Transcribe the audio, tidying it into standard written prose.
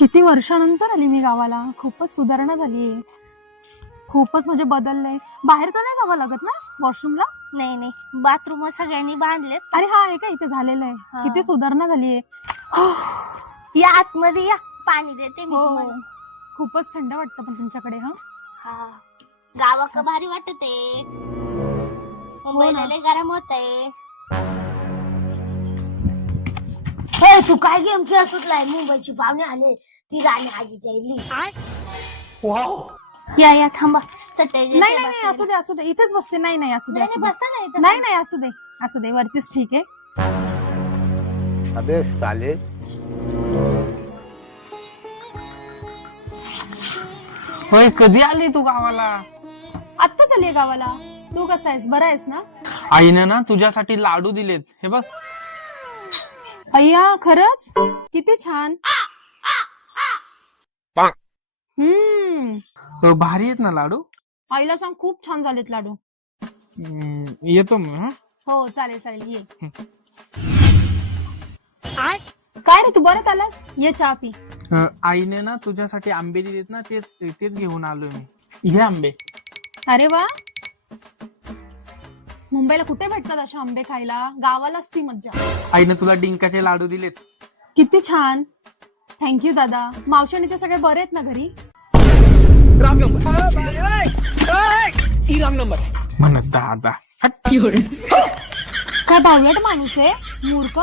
किती वर्षानंतर आली मी गावाला. खूपच सुधारणा झालीये. खूपच म्हणजे बदललंय. बाहेर तर नाही जावं लागत ना वॉशरूमला? नाही नाही, बाथरूम सगळ्यांनी बांधलेत. अरे हा आहे का इथे झालेलं आहे. हा. किती सुधारणा झालीये. या आतमध्ये या, पाणी देते मी हो तुम्हाला. खूपच थंड वाटतं पण तुमच्याकडे. हा हा, गावाक भारी वाटते. मुंबईला लय गरम होतंय. हे तू काय गेम खेळ सुटलाय? मुंबईची पाहुणे आले, ती राणी आजीच्या इडली. या या थांबा, चटई देते, नाही नाही नाही, बसा. असू दे असू दे. इथेच बसते. नाही नाही असू दे नाही, असू नाही, दे. बसा ना इथं. नाही नाही असू दे असू दे. वरतीच ठीक आहे. अबे साले. होय, कधी आली तू गावाला? आत्ताच आलीये गावाला. तू कसा आहेस? बरा आहेस ना? आईनं ना तुझ्यासाठी लाडू दिलेत, हे बघ. अय्या खरंच किती छान. भारी आहेत ना लाडू? आईला सांग खूप छान झालेत लाडू. येतो मी. हा, हो चालेल चालेल ये. काय रे तू बरं आलास? ये चहा पी. आईने ना तुझ्यासाठी आंबे दिलेत ना, तेच घेऊन आलोय मी. हे आंबे. अरे वा, मुंबईला कुठे भेटतात असे आंबे खायला? गावालाच ती मज्जा. आईने तुला डिंकाचे लाडू दिलेत. किती छान. थँक्यू दादा. मावशी आणि ते सगळे बरे आहेत ना घरी? म्हणत दादा. काय बावळट माणूस आहे, मूर्ख.